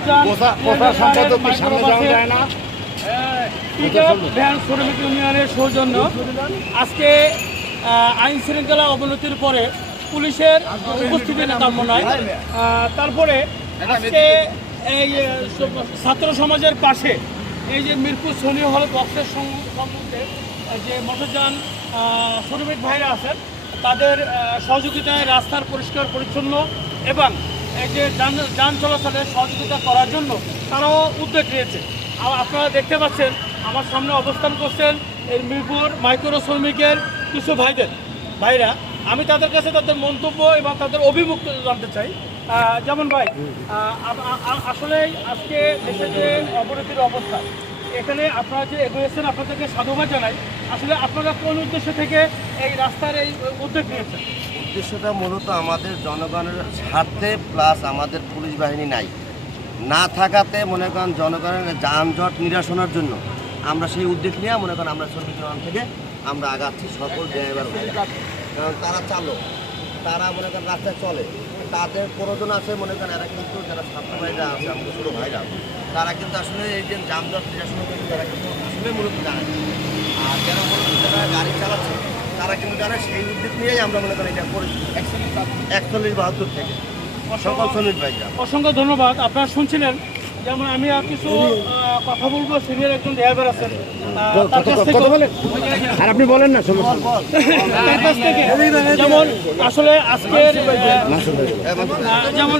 সম্পাদক সামনে যাওয়া যায় না? পিকআপ ভ্যান শ্রমিক ইউনিয়নের সৌজন্য আজকে আইন শৃঙ্খলা অবনতির পরে পুলিশের উপস্থিতি কাম্য নয় তারপরে আজকে এই ছাত্র সমাজের পাশে এই যে মিরপুর সোনি হল বক্সের সম- সম্মুখে যে মোটরযান শ্রমিক ভাইরা আছেন তাদের সহযোগিতায় রাস্তার পরিষ্কার পরিচ্ছন্ন এবং যে যান যান চলাচলের সহযোগিতা করার জন্য তারাও উদ্যোগ নিয়েছে। আর আপনারা দেখতে পাচ্ছেন, আমার সামনে অবস্থান করছেন এই মিরপুর মাইক্রো শ্রমিকের কিছু ভাইদের। ভাইরা, আমি তাদের কাছে তাদের মন্তব্য এবং তাদের অভিমুখ জানতে চাই। যেমন ভাই আসলে আজকে দেশে যে অবনতির অবস্থা এখানে আপনারা যে এগিয়েছেন আপনাদেরকে সাধুবাদ জানাই। আসলে আপনারা কোন উদ্দেশ্য থেকে এই রাস্তার এই উদ্যোগ নিয়েছেন? উদ্দেশ্যটা মূলত আমাদের জনগণের স্বার্থে প্লাস আমাদের পুলিশ বাহিনী নাই। না থাকাতে মনে করেন জনগণের যানজট নিরসনের জন্য আমরা সেই উদ্যোগ নিয়ে মনে করেন আমরা শ্রমিক ইউনিয়ন থেকে আমরা আগাচ্ছি সকল ড্রাইভার কারণ তারা চালক, তারা মনে করেন রাস্তায় চলে। তাদের প্রয়োজন আছে মনে করেন এরা কিন্তু যারা ছাত্র ভাইরা আছে আমাদের ছোটো ভাইরা তারা কিন্তু আসলে এই যে যানজট নিরসনের জন্য তারা কিন্তু আসলে মূলত জানে আর যারা মূলত যারা গাড়ি চালাচ্ছে তারা কিন্তু জানে সেই উদ্যোগ নিয়েই আমরা মনে করেন এটা করেছি। একচল্লিশ বাহাত্তর থেকে। সকল শ্রমিক ভাইরা। অসংখ্য ধন্যবাদ। আপনারা শুনছিলেন যেমন আমি আর কিছু কথা বলব সিনিয়র একজন ড্রাইভার আছেন। আর আপনি বলেন না সমস্যা তার কাছ থেকে যেমন আসলে আজকের যেমন